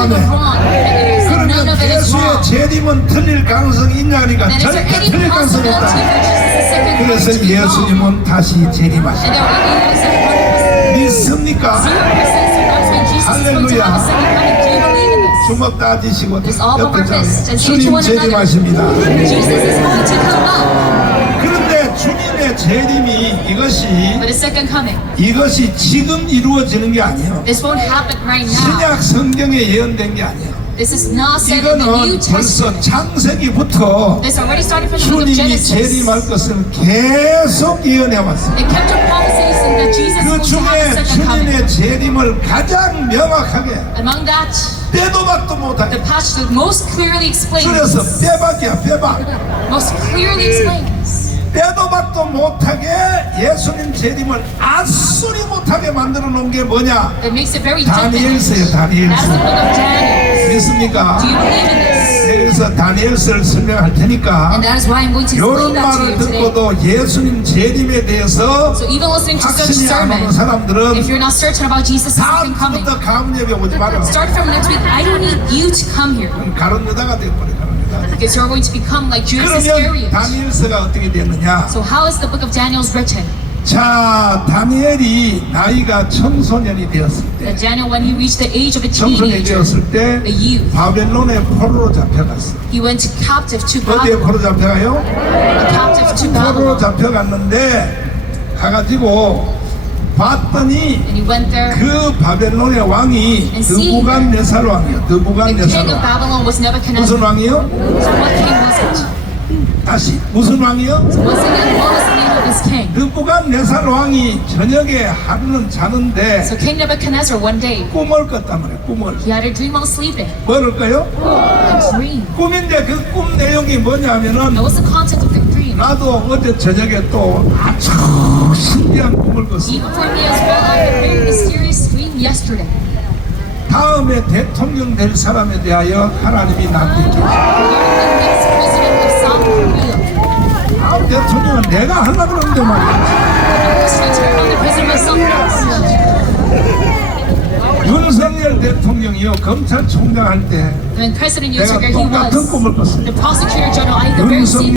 다음에 그러면 예수의. 재림은 틀릴 가능성이 있냐니까 절대 틀릴 가능성이 없다. 그래서? 예수님은 다시 재림하신다. there is a 100% 믿습니까? this? 주먹 따지시고 옆에 자 주님 재림하십니다. 그런데 주님의 재림이 이것이 이것이 지금 이루어지는 게 아니에요. 신약 성경에 예언된 게 아니에요. 이거는 벌써. 창세기부터 주님이. 재림할 것을 계속 예언해 왔어요. 그 중에. 주님의 재림을 가장 명확하게 빼도 박도 못하게 그래서 빼박이야 빼박 빼도 박도 못하게 예수님 재림을 아수리 못하게 만들어 놓은 게 뭐냐 the 다니엘서. 믿습니까? 네, 그래서 다니엘서를 설명할 테니까 And that is why I'm going to 이런 말을. 듣고도 예수님 재림에 대해서 So even listening to such 확신이 안 오는 사람들은 if you're not certain about Jesus' second coming, 다음부터 가문 예배 오지 마라 start from next week. I don't need you to come here 가론 여자가 되어버려 because you're going to become like Judas Iscariot. So how is the book of Daniel's written? 자 다니엘이 나이가 청소년이 되었을 때 Daniel, when he reached the age of a 청소년이 teenager, 되었을 때 a youth, 바벨론의 포로로 잡혀갔어 he went to captive to 어디에 Babylon. 포로 잡혀가요? Captive to 포로로 Babylon. 잡혀갔는데 가가지고 봤더니 And he went there. 그 바벨론의 왕이 드부간네살 왕이에요. The 드부간네살 king of 왕. Babylon was 무슨 Nebuchadnezzar. 왕이요? So what king was it? 다시 무슨 왕이요? The was the this king? 드부간네살 왕이 저녁에 하루는 자는데 So King Nebuchadnezzar one day 꿈을 꿨단 말이에요. 꿈을. he had a dream while sleeping. 뭐를까요? A dream. 꿈인데 그 꿈 내용이 뭐냐면은 Now what's the content of the dream? 나도 어제 저녁에 또 아주 신기한 꿈을 꿨어. Even for me as well, I had a very mysterious dream yesterday. 다음에 대통령 될 사람에 대하여 하나님이 South 다음 대통령은 내가 하려고 그러는데 말이야. 윤석열 대통령이요 검찰총장 할 때 내가 똑같은 꿈을 꿨어요. 윤석열